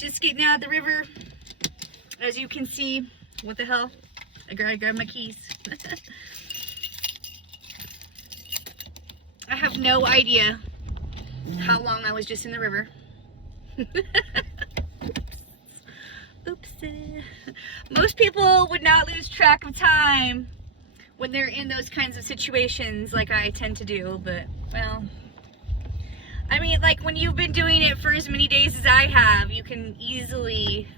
Just getting out of the river. As you can see, what the hell? I gotta grab my keys. I have no idea how long I was just in the river. Oops. Most people would not lose track of time when they're in those kinds of situations like I tend to do, but, well, I mean, like, when you've been doing it for as many days as I have, you can easily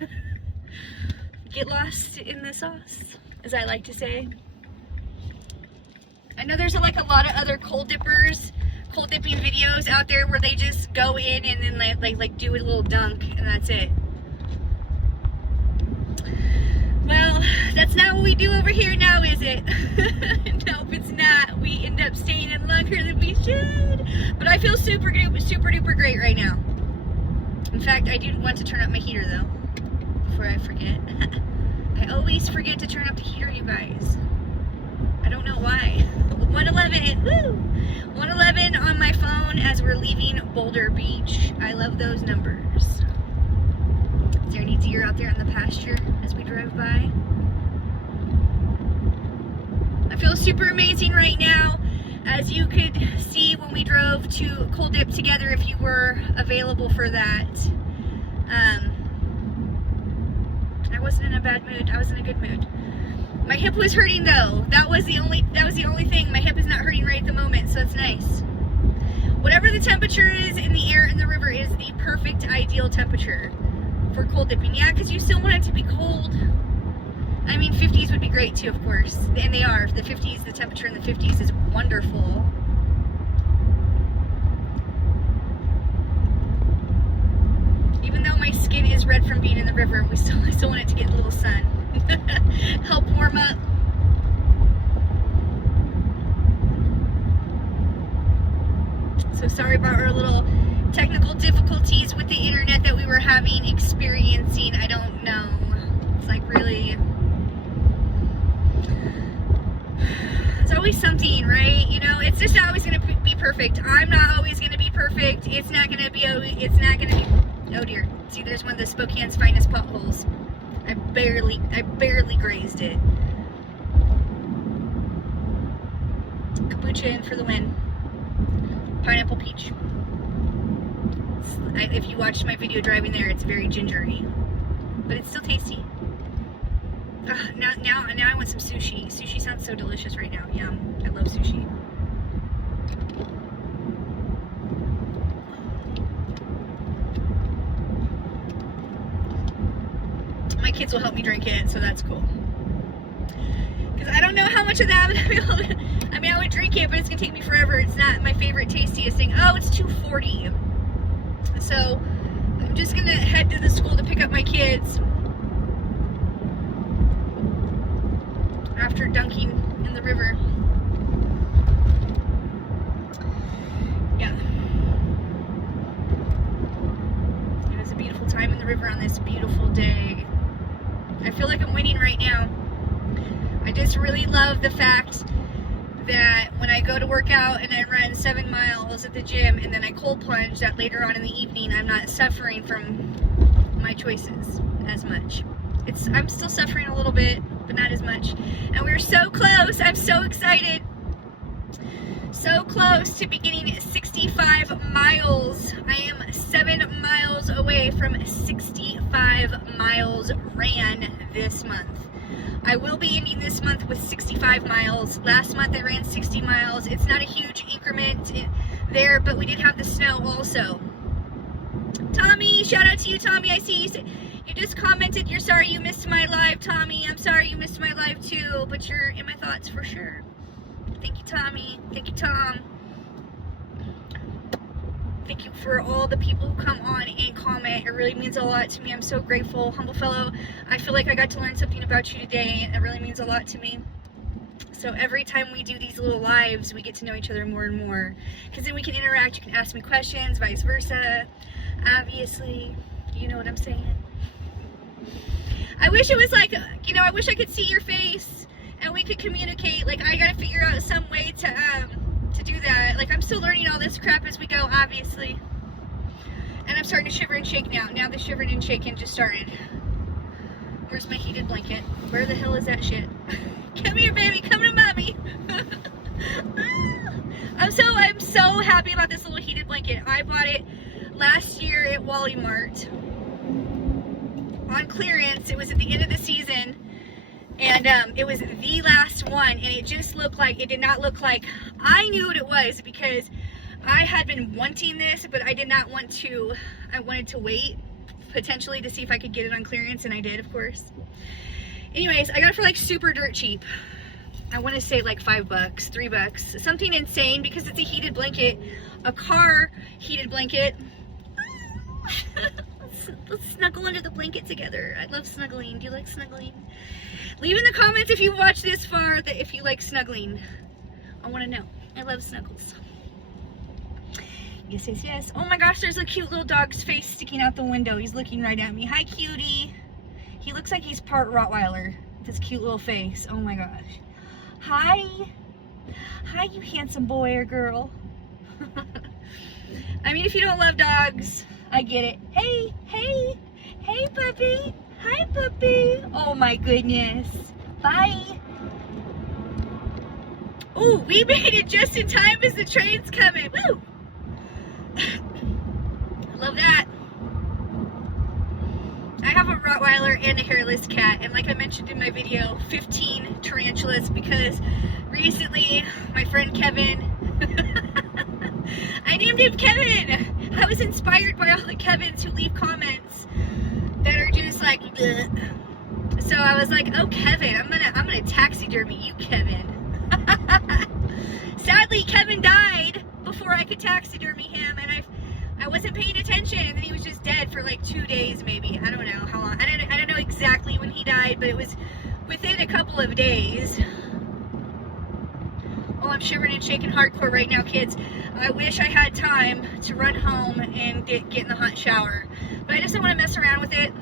get lost in the sauce, as I like to say. I know there's like a lot of other cold dipping videos out there where they just go in and then like do a little dunk and that's it. Well, that's not what we do over here now, is it? Nope, it's not. We end up staying in longer than we should. But I feel super duper great right now. In fact, I do want to turn up my heater though, before I forget. I always forget to turn up the heater, you guys. I don't know why. 111, woo! 111 on my phone as we're leaving Boulder Beach. I love those numbers. Is there any deer out there in the pasture as we drive by? I feel super amazing right now. As you could see when we drove to Cold Dip together, if you were available for that. I wasn't in a bad mood. I was in a good mood. My hip was hurting though. That was the only thing. My hip is not hurting right at the moment, so it's nice. Whatever the temperature is in the air in the river is the perfect ideal temperature for cold dipping. Yeah, because you still want it to be cold. I mean, 50s would be great too, of course. And they are. The 50s, the temperature in the 50s is wonderful. Even though my skin is red from being in the river, I still want it to get a little sun. Help warm up. So sorry about our little technical difficulties with the internet that we were experiencing. I don't know. It's like really... It's always something, right? You know, it's just not always going to be perfect. I'm not always going to be perfect. It's not going to be... Oh dear. See, there's one of the Spokane's finest potholes. I barely grazed it. Kombucha in for the win. Pineapple peach. If you watched my video driving there, it's very gingery, but it's still tasty. Now I want some sushi. Sushi sounds so delicious right now. Yum. I love sushi. My kids will help me drink it, so that's cool. Because I don't know how much of that I'm going to be able to... I mean, I would drink it, but it's going to take me forever. It's not my favorite, tastiest thing. Oh, it's 2:40. So, I'm just going to head to the school to pick up my kids. After dunking in the river. Yeah. It was a beautiful time in the river on this beautiful day. I feel like I'm winning right now. I just really love the fact that when I go to work out and I run 7 miles at the gym and then I cold plunge, that later on in the evening I'm not suffering from my choices as much. I'm still suffering a little bit, but not as much. And we're so close. I'm so excited. So close to beginning 65 miles. I am 7 miles away from 65 miles ran this month. I will be ending this month with 65 miles. Last month I ran 60 miles. It's not a huge increment there, but we did have the snow also. Tommy, shout out to you, Tommy. I see you just commented you're sorry you missed my live, Tommy. I'm sorry you missed my live too, but you're in my thoughts for sure. Thank you, Tommy. Thank you, Tom. Thank you for all the people who come on and comment. It really means a lot to me. I'm so grateful. Humble fellow, I feel like I got to learn something about you today. It really means a lot to me. So every time we do these little lives, we get to know each other more and more. Because then we can interact. You can ask me questions, vice versa. Obviously, you know what I'm saying. I wish it was like, you know, I wish I could see your face and we could communicate. Like, I gotta figure out some way to do that. Like, I'm still learning all this crap as we go, obviously. And I'm starting to shiver and shake now. Now the shivering and shaking just started. Where's my heated blanket? Where the hell is that shit? Come here, baby. Come to mommy. I'm so happy about this little heated blanket. I bought it last year at Wally Mart on clearance. It was at the end of the season, and it was the last one, and it just looked like, it did not look like, I knew what it was because I had been wanting this, but I did not want to, I wanted to wait potentially to see if I could get it on clearance, and I did, of course. Anyways, I got it for like super dirt cheap. I want to say like $5, $3, something insane, because it's a heated blanket, a car heated blanket. Let's snuggle under the blanket together. I love snuggling. Do you like snuggling? Leave in the comments if you've watched this far that if you like snuggling. I want to know. I love snuggles. Yes, yes, yes. Oh my gosh, there's a cute little dog's face sticking out the window. He's looking right at me. Hi, cutie. He looks like he's part Rottweiler. This cute little face. Oh my gosh. Hi. Hi, you handsome boy or girl. I mean, if you don't love dogs, I get it. Hey, hey, hey, puppy. Hi, puppy. Oh my goodness. Bye. Oh, we made it just in time as the train's coming. Woo! Love that. I have a Rottweiler and a hairless cat, and like I mentioned in my video, 15 tarantulas, because recently my friend Kevin, I named him Kevin. I was inspired by all the Kevins who leave comments that are just like, bleh. So I was like, oh Kevin, I'm gonna taxidermy you, Kevin. Sadly, Kevin died before I could taxidermy him, and I wasn't paying attention, and then he was just dead for like 2 days maybe. I don't know how long. I don't know exactly when he died, but it was within a couple of days. Oh, I'm shivering and shaking hardcore right now, kids. I wish I had time to run home and get in the hot shower, but I just don't want to mess around with it.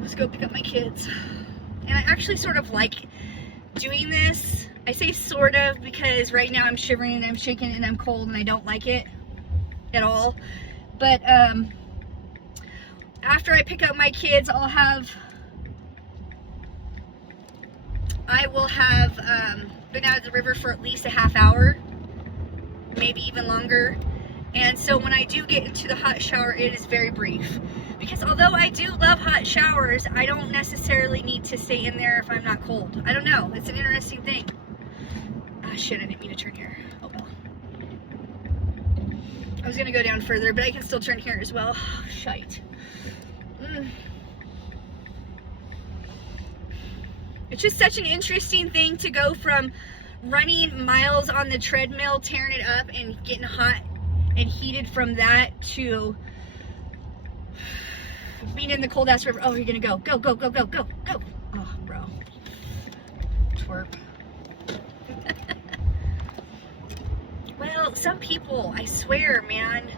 Let's go pick up my kids. And I actually sort of like doing this. I say sort of because right now I'm shivering and I'm shaking and I'm cold and I don't like it at all. But after I pick up my kids, I will have been out of the river for at least a half hour, maybe even longer. And so when I do get into the hot shower, it is very brief. Because although I do love hot showers, I don't necessarily need to stay in there if I'm not cold. I don't know. It's an interesting thing. Ah, shit, I didn't mean to turn here. Oh well. I was going to go down further, but I can still turn here as well. Oh, shite. It's just such an interesting thing to go from running miles on the treadmill, tearing it up, and getting hot and heated from that to being in the cold ass river. Oh, you're gonna go. Go, go, go, go, go, go. Oh, bro. Twerp. Well, some people, I swear, man.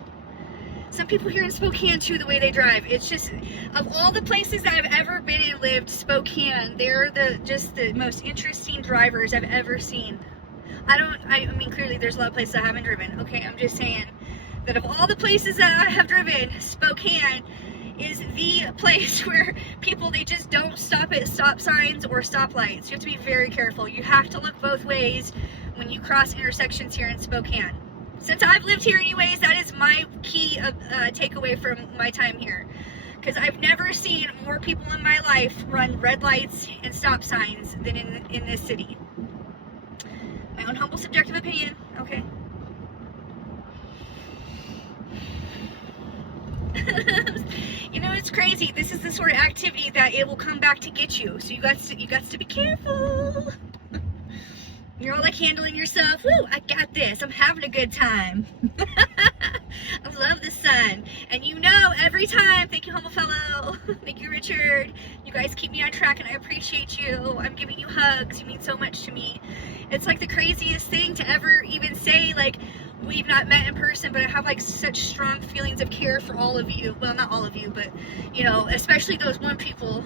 Some people here in Spokane, too, the way they drive. It's just, of all the places that I've ever been and lived, Spokane, they're just the most interesting drivers I've ever seen. I mean, clearly there's a lot of places I haven't driven. Okay, I'm just saying that of all the places that I have driven, Spokane is the place where people, they just don't stop at stop signs or stoplights. You have to be very careful. You have to look both ways when you cross intersections here in Spokane. Since I've lived here anyways, that is my key takeaway from my time here. Because I've never seen more people in my life run red lights and stop signs than in this city. My own humble subjective opinion, okay? You know, it's crazy. This is the sort of activity that it will come back to get you. So you got to be careful. You're all like handling yourself. Woo, I got this. I'm having a good time. I love the sun. And you know, every time, thank you, humble fellow. Thank you, Richard. You guys keep me on track and I appreciate you. I'm giving you hugs. You mean so much to me. It's like the craziest thing to ever even say, like, we've not met in person, but I have like such strong feelings of care for all of you. Well, not all of you, but, you know, especially those one people.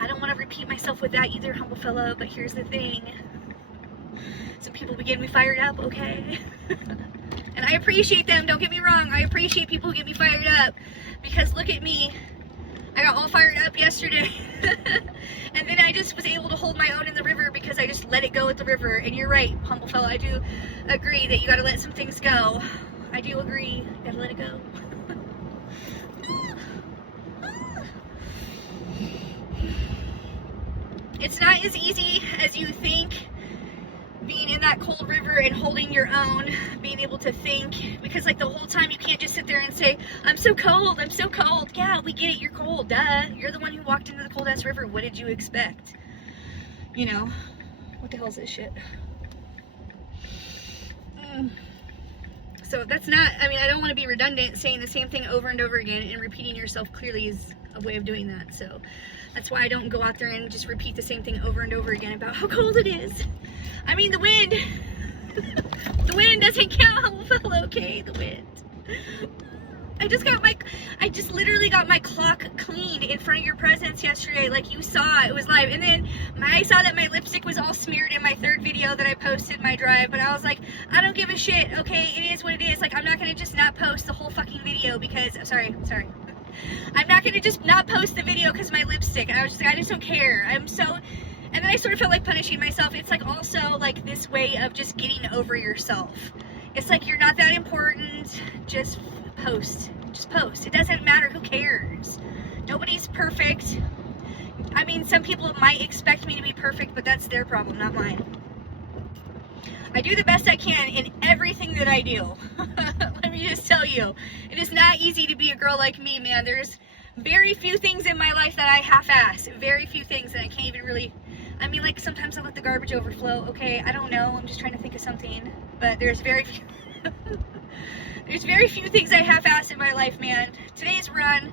I don't want to repeat myself with that either, humble fellow, but here's the thing. Some people be getting me fired up, okay? And I appreciate them, don't get me wrong. I appreciate people who get me fired up, because look at me. I got all fired up yesterday. And then I just was able to hold my own in the river because I just let it go at the river. And you're right, humble fella, I do agree that you gotta let some things go. I do agree, you gotta let it go. It's not as easy as you think, being in that cold river and holding your own, being able to think, because like the whole time you can't just sit there and say, I'm so cold, I'm so cold. Yeah, we get it, you're cold, duh. You're the one who walked into the cold ass river. What did you expect? You know, what the hell is this shit? So that's not, I mean, I don't want to be redundant. Saying the same thing over and over again and repeating yourself clearly is a way of doing that. So that's why I don't go out there and just repeat the same thing over and over again about how cold it is. I mean, the wind. The wind doesn't count, humble fellow, okay? The wind. I just literally got my clock cleaned in front of your presence yesterday, like you saw, it was live. And then I saw that my lipstick was all smeared in my third video that I posted my drive, but I was like, I don't give a shit, okay? It is what it is. Like, I'm not gonna just not post the whole fucking video because, sorry. I'm not gonna just not post the video because of my lipstick. I was just like, I just don't care. And then I sort of felt like punishing myself. It's like also like this way of just getting over yourself. It's like, you're not that important, just post. Just post. It doesn't matter, who cares? Nobody's perfect. I mean, some people might expect me to be perfect, but that's their problem, not mine. I do the best I can in everything that I do. Let me just tell you, it is not easy to be a girl like me, man. There's very few things in my life that I half-ass. Very few things that I can't even really, I mean, like sometimes I let the garbage overflow, okay? I don't know, I'm just trying to think of something. But there's very few, there's very few things I half-ass in my life, man. Today's run,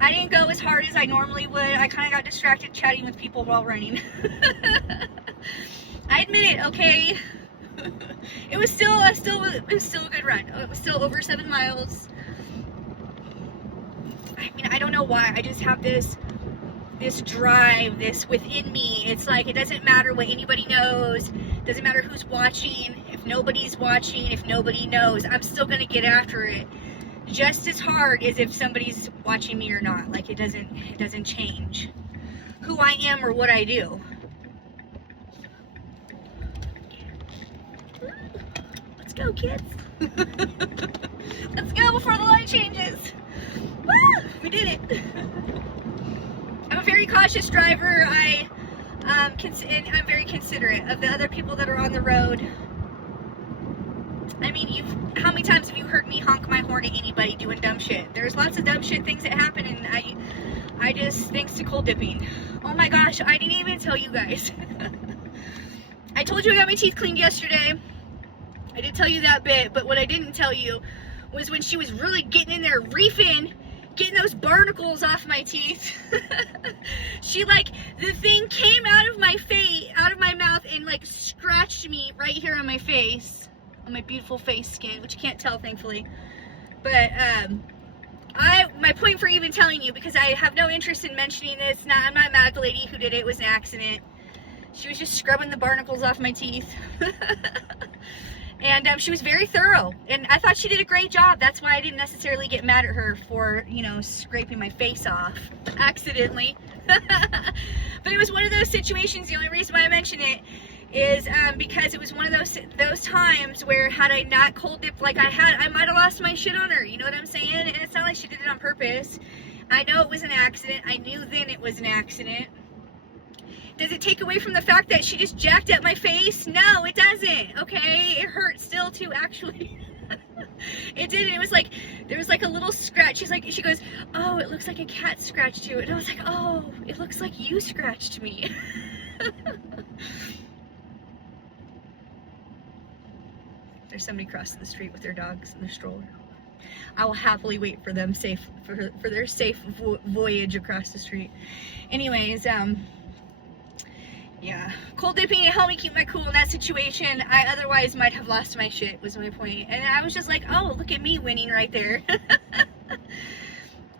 I didn't go as hard as I normally would. I kind of got distracted chatting with people while running. I admit it, okay? It was still a good run. It was still over 7 miles. I mean, I don't know why. I just have this drive, this within me. It's like, it doesn't matter what anybody knows. It doesn't matter who's watching. If nobody's watching, if nobody knows, I'm still gonna get after it just as hard as if somebody's watching me or not. Like, it doesn't change who I am or what I do. Let's go, kids. Let's go before the light changes. Woo! We did it. I'm a very cautious driver. And I'm very considerate of the other people that are on the road. I mean, how many times have you heard me honk my horn at anybody doing dumb shit? There's lots of dumb shit things that happen, and I just, thanks to cold dipping. Oh my gosh, I didn't even tell you guys. I told you I got my teeth cleaned yesterday. I did tell you that bit, but what I didn't tell you was when she was really getting in there, reefing, getting those barnacles off my teeth. She, like, the thing came out of my face, out of my mouth, and like scratched me right here on my face, on my beautiful face skin, which you can't tell, thankfully. But my point for even telling you, because I have no interest in mentioning this, I'm not mad at the lady who did it. It was an accident. She was just scrubbing the barnacles off my teeth. And she was very thorough, and I thought she did a great job. That's why I didn't necessarily get mad at her for, you know, scraping my face off accidentally. But it was one of those situations. The only reason why I mention it is because it was one of those times where, had I not cold dipped like I had, I might have lost my shit on her. You know what I'm saying? And it's not like she did it on purpose. I know it was an accident. I knew then it was an accident. Does it take away from the fact that she just jacked at my face? No, it doesn't, okay? It hurt still too, actually. It didn't. It was like, there was like a little scratch. She goes, oh, it looks like a cat scratched you. And I was like, oh, it looks like you scratched me. There's somebody crossing the street with their dogs in their stroller. I will happily wait for them for their safe voyage across the street. Anyways, yeah, cold dipping, it helped me keep my cool in that situation. I otherwise might have lost my shit, was my point. And I was just like, oh, look at me winning right there.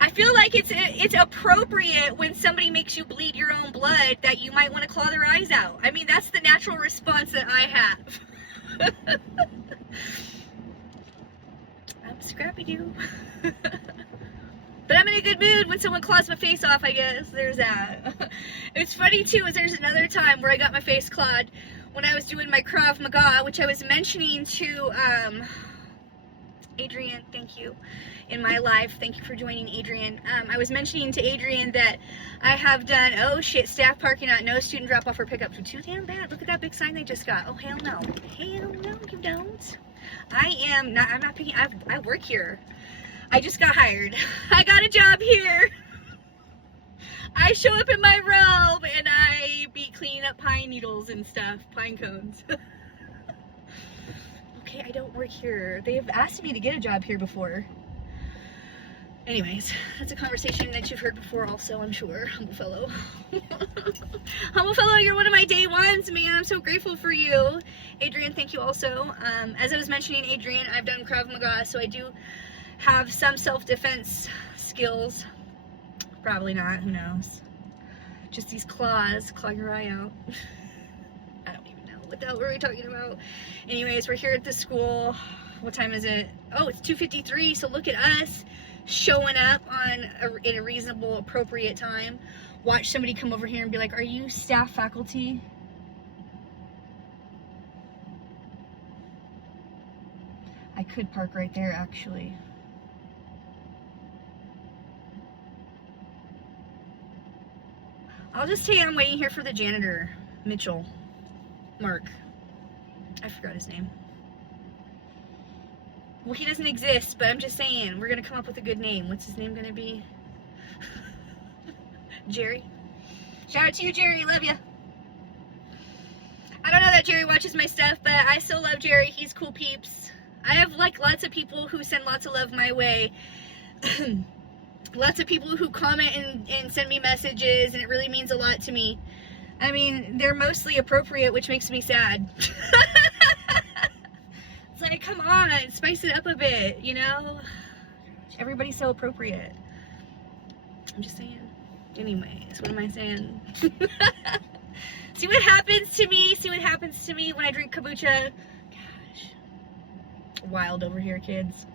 I feel like it's appropriate when somebody makes you bleed your own blood that you might want to claw their eyes out. I mean, that's the natural response that I have. I'm Scrappy-Doo. But I'm in a good mood when someone claws my face off, I guess. There's that. It's funny, too, is there's another time where I got my face clawed when I was doing my Krav Maga, which I was mentioning to, Adrian, thank you, in my live. Thank you for joining, Adrian. I was mentioning to Adrian that I have done, oh shit, staff parking lot, no student drop off or pickup. Too damn bad. Look at that big sign they just got. Oh, hell no. Hell no, you don't. I'm not picking, I work here. I just got hired. I got a job here. I show up in my robe and I be cleaning up pine needles and stuff, pine cones. Okay, I don't work here. They've asked me to get a job here before. Anyways, that's a conversation that you've heard before also, I'm sure. Humble fellow. Humble fellow, you're one of my day ones, man. I'm so grateful for you. Adrian, thank you also. As I was mentioning, Adrian, I've done Krav Maga, so I do have some self-defense skills. Probably not, who knows. Just these claws, claw your eye out. I don't even know. What the hell were we talking about? Anyways, we're here at the school. What time is it? Oh, it's 2:53, so look at us showing up in a reasonable, appropriate time. Watch somebody come over here and be like, are you staff faculty? I could park right there, actually. I'll just say I'm waiting here for the janitor, Mitchell. Mark. I forgot his name. Well, he doesn't exist, but I'm just saying, we're going to come up with a good name. What's his name going to be? Jerry. Shout out to you, Jerry. Love you. I don't know that Jerry watches my stuff, but I still love Jerry. He's cool peeps. I have, like, lots of people who send lots of love my way. Lots of people who comment and send me messages, and it really means a lot to me. I mean, they're mostly appropriate, which makes me sad. It's like, come on, spice it up a bit, you know? Everybody's so appropriate. I'm just saying. Anyways, what am I saying? See what happens to me? See what happens to me when I drink kombucha? Gosh. Wild over here, kids.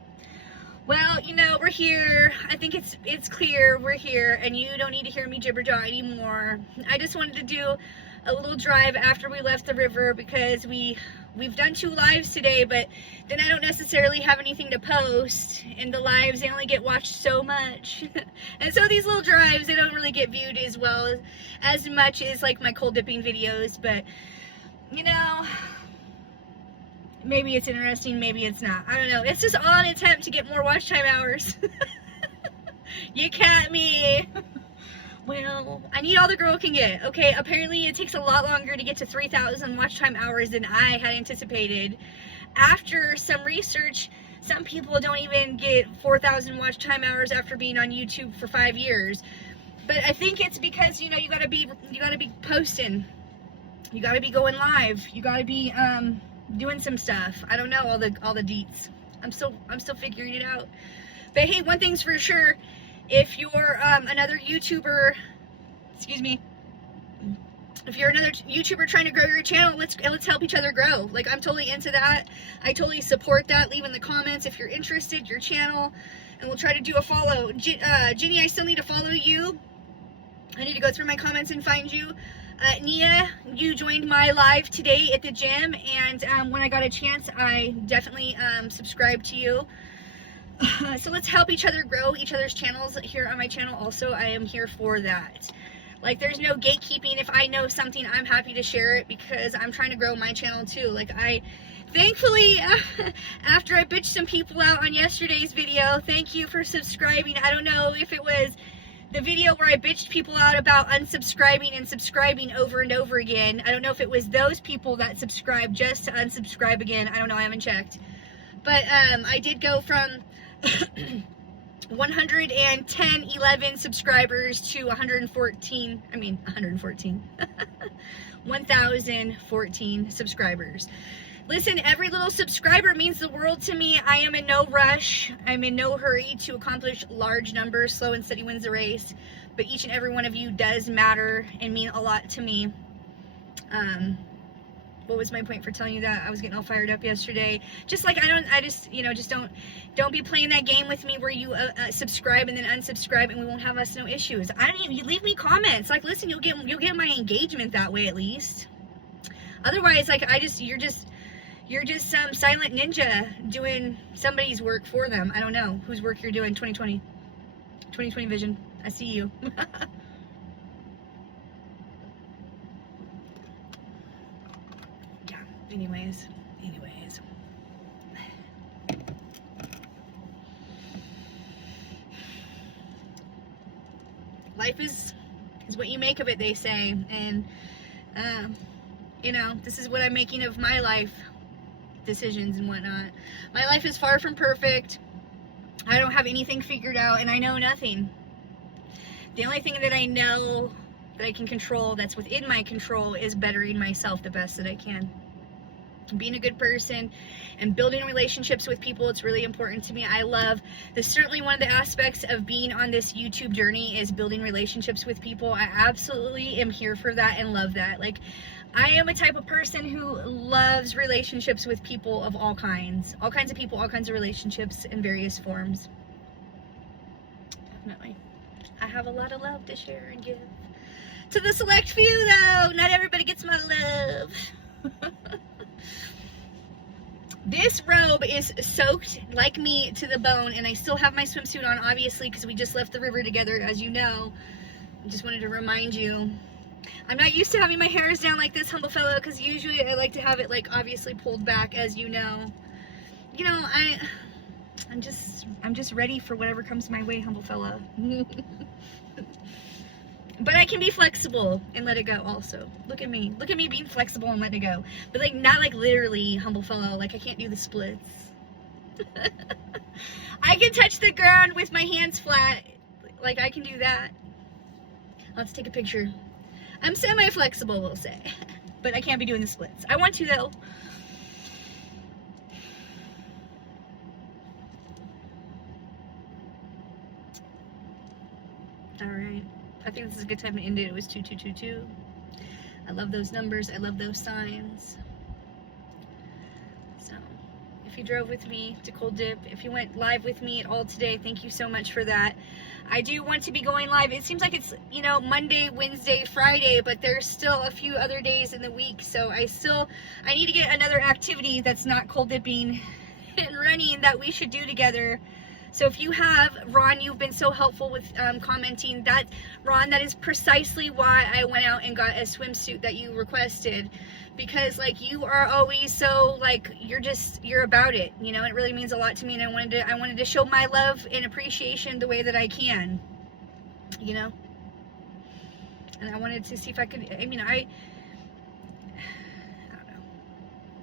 Well, you know, we're here. I think it's clear we're here, and you don't need to hear me jibber-jaw anymore. I just wanted to do a little drive after we left the river because we've done 2 lives today, but then I don't necessarily have anything to post, and the lives, they only get watched so much. And so these little drives, they don't really get viewed as much as like my cold dipping videos, but you know, maybe it's interesting, maybe it's not. I don't know. It's just all an attempt to get more watch time hours. You cat me. Well, I need all the girl can get. Okay, apparently it takes a lot longer to get to 3,000 watch time hours than I had anticipated. After some research, some people don't even get 4,000 watch time hours after being on YouTube for 5 years. But I think it's because, you know, you gotta be posting. You gotta be going live. You gotta be doing some stuff. I don't know all the deets. I'm still figuring it out. But hey, one thing's for sure. If you're another YouTuber, excuse me, if you're another YouTuber trying to grow your channel, let's help each other grow. Like, I'm totally into that. I totally support that. Leave in the comments if you're interested, your channel, and we'll try to do a follow. Ginny, I still need to follow you. I need to go through my comments and find you. Nia, you joined my live today at the gym, and when I got a chance, I definitely subscribed to you. So let's help each other grow each other's channels here on my channel. Also, I am here for that. Like, there's no gatekeeping. If I know something, I'm happy to share it because I'm trying to grow my channel too. Like, thankfully, after I bitched some people out on yesterday's video, thank you for subscribing. I don't know if it was the video where I bitched people out about unsubscribing and subscribing over and over again. I don't know if it was those people that subscribed just to unsubscribe again. I don't know, I haven't checked. But I did go from 11 subscribers to 1,014 subscribers. Listen, every little subscriber means the world to me. I am in no rush. I'm in no hurry to accomplish large numbers. Slow and steady wins the race. But each and every one of you does matter and mean a lot to me. what was my point for telling you that? I was getting all fired up yesterday. Just like, just don't be playing that game with me where you subscribe and then unsubscribe and we won't have us no issues. You leave me comments. Like, listen, you'll get my engagement that way at least. Otherwise, like, you're just some silent ninja doing somebody's work for them. I don't know whose work you're doing. 2020 vision. I see you. Anyways. Life is what you make of it, they say. And, this is what I'm making of my life decisions and whatnot. My life is far from perfect. I don't have anything figured out, and I know nothing. The only thing that I know that I can control, that's within my control, is bettering myself the best that I can. Being a good person and building relationships with people, it's really important to me. I love this. Certainly one of the aspects of being on this YouTube journey is building relationships with people. I absolutely am here for that and love that. Like, I am a type of person who loves relationships with people of all kinds of people, all kinds of relationships in various forms. Definitely. I have a lot of love to share and give to the select few, though. Not everybody gets my love. This robe is soaked like me to the bone, and I still have my swimsuit on, obviously, because we just left the river together, as you know. I just wanted to remind you. I'm not used to having my hairs down like this, humble fellow, because usually I like to have it, like, obviously pulled back, as you know. I'm just ready for whatever comes my way, humble fellow. But I can be flexible and let it go also. Look at me being flexible and letting it go. But, like, not like literally, humble fellow. Like, I can't do the splits. I can touch the ground with my hands flat. Like, I can do that. Let's take a picture. I'm semi-flexible, we'll say. But I can't be doing the splits. I want to, though. Alright. I think this is a good time to end it. It was 2222. I love those numbers. I love those signs. So, if you drove with me to Cold Dip, if you went live with me at all today, thank you so much for that. I do want to be going live. It seems like it's, Monday, Wednesday, Friday, but there's still a few other days in the week. So I need to get another activity that's not cold dipping and running that we should do together. So if you have, Ron, you've been so helpful with commenting. Ron, that is precisely why I went out and got a swimsuit that you requested. Because, like, you are always so, like, you're about it. It really means a lot to me, and I wanted to show my love and appreciation the way that I can. And I wanted to see if I could,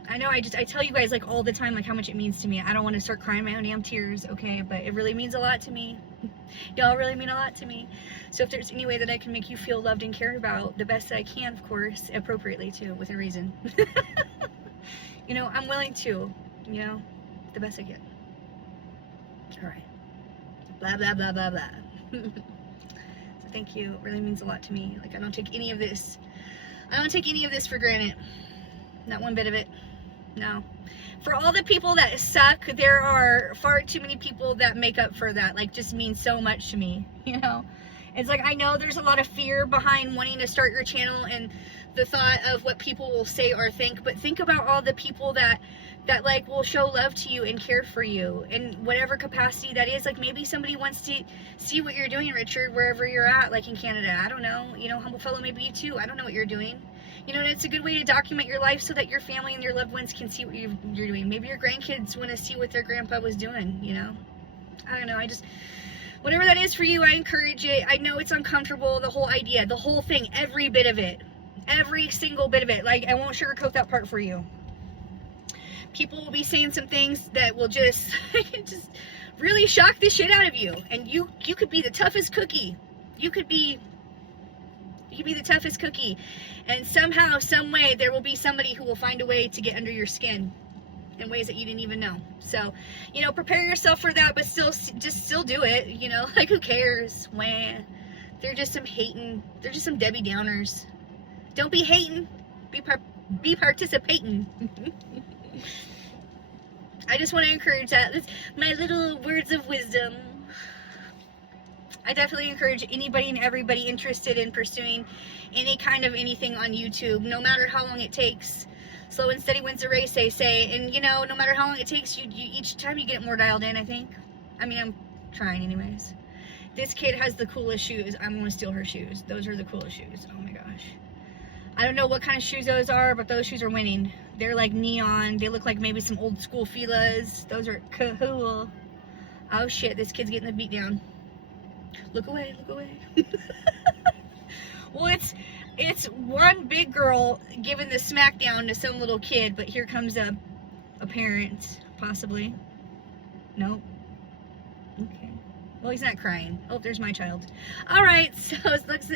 I know I tell you guys, like, all the time, like, how much it means to me. I don't want to start crying my own damn tears, okay? But it really means a lot to me. Y'all really mean a lot to me. So if there's any way that I can make you feel loved and cared about, the best that I can, of course, appropriately too, with a reason. I'm willing to, the best I can. All right. Blah, blah, blah, blah, blah. So thank you. It really means a lot to me. Like, I don't take any of this for granted. Not one bit of it. No. For all the people that suck, there are far too many people that make up for that. Like, just means so much to me, It's like, I know there's a lot of fear behind wanting to start your channel and the thought of what people will say or think, but think about all the people that like will show love to you and care for you in whatever capacity that is. Like, maybe somebody wants to see what you're doing, Richard, wherever you're at, like in Canada. I don't know, humble fellow, maybe you too. I don't know what you're doing. And it's a good way to document your life so that your family and your loved ones can see what you're doing. Maybe your grandkids want to see what their grandpa was doing, I don't know. Whatever that is for you, I encourage it. I know it's uncomfortable, the whole idea, the whole thing, every bit of it. Every single bit of it. Like, I won't sugarcoat that part for you. People will be saying some things that will just really shock the shit out of you. And you could be the toughest cookie. You could be the toughest cookie. And somehow, some way, there will be somebody who will find a way to get under your skin in ways that you didn't even know. So, prepare yourself for that, but still do it, like, who cares? Wah. They're just some Debbie Downers. Don't be hating. Be be participating. I just want to encourage that. That's my little words of wisdom. I definitely encourage anybody and everybody interested in pursuing any kind of anything on YouTube, no matter how long it takes. Slow and steady wins the race, they say. And, you know, no matter how long it takes, you each time you get more dialed in, I think. I mean, I'm trying anyways. This kid has the coolest shoes. I'm going to steal her shoes. Those are the coolest shoes. Oh, my gosh. I don't know what kind of shoes those are, but those shoes are winning. They're like neon. They look like maybe some old school Fila's. Those are cool. Oh, shit. This kid's getting the beat down. Look away, look away. Well, it's one big girl giving the smackdown to some little kid, but here comes a parent, possibly. Nope. Okay. Well, he's not crying. Oh, there's my child. Alright, so as long as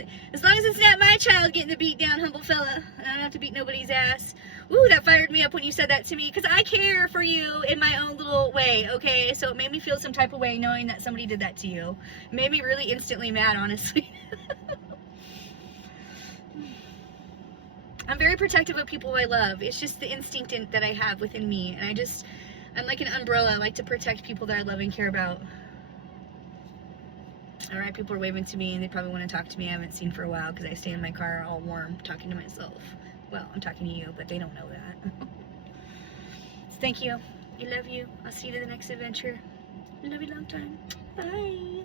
it's not my child getting the beat down, humble fella, I don't have to beat nobody's ass. Ooh, that fired me up when you said that to me, because I care for you in my own little way, okay? So it made me feel some type of way knowing that somebody did that to you. It made me really instantly mad, honestly. I'm very protective of people I love. It's just the instinct that I have within me. And I'm like an umbrella. I like to protect people that I love and care about. Alright, people are waving to me and they probably want to talk to me. I haven't seen for a while because I stay in my car all warm talking to myself. Well, I'm talking to you, but they don't know that. So thank you. I love you. I'll see you in the next adventure. Love you long time. Bye.